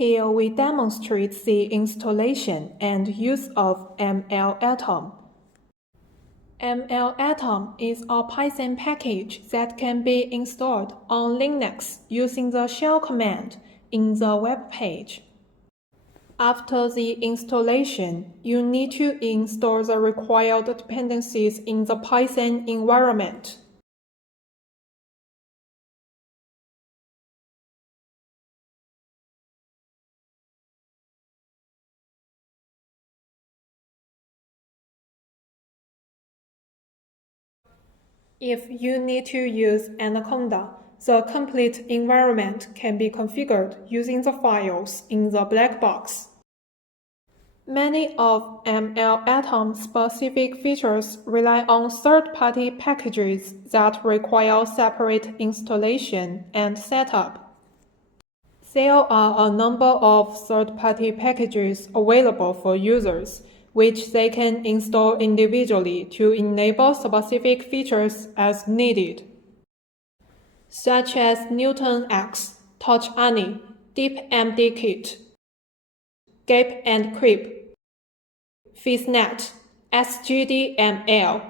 Here we demonstrate the installation and use of MLatom. MLatom is a Python package that can be installed on Linux using the shell command in the web page. After the installation, you need to install the required dependencies in the Python environment. If you need to use Anaconda, the complete environment can be configured using the files in the black box. Many of MLatom's specific features rely on third-party packages that require separate installation and setup. There are a number of third-party packages available for users, which they can install individually to enable specific features as needed, such as NewtonX, TouchAny, DeepMDKit, Gape and Creep, FizzNet, SGDML,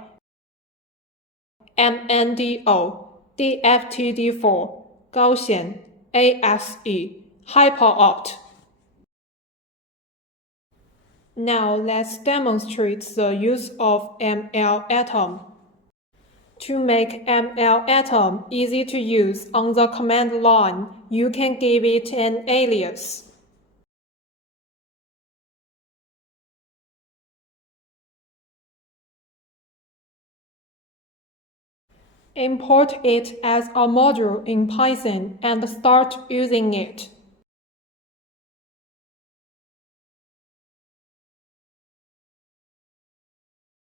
MNDO, DFTD4, Gaussian, ASE, HyperOpt. Now let's demonstrate the use of MLatom. To make MLatom easy to use on the command line, you can give it an alias. Import it as a module in Python and start using it.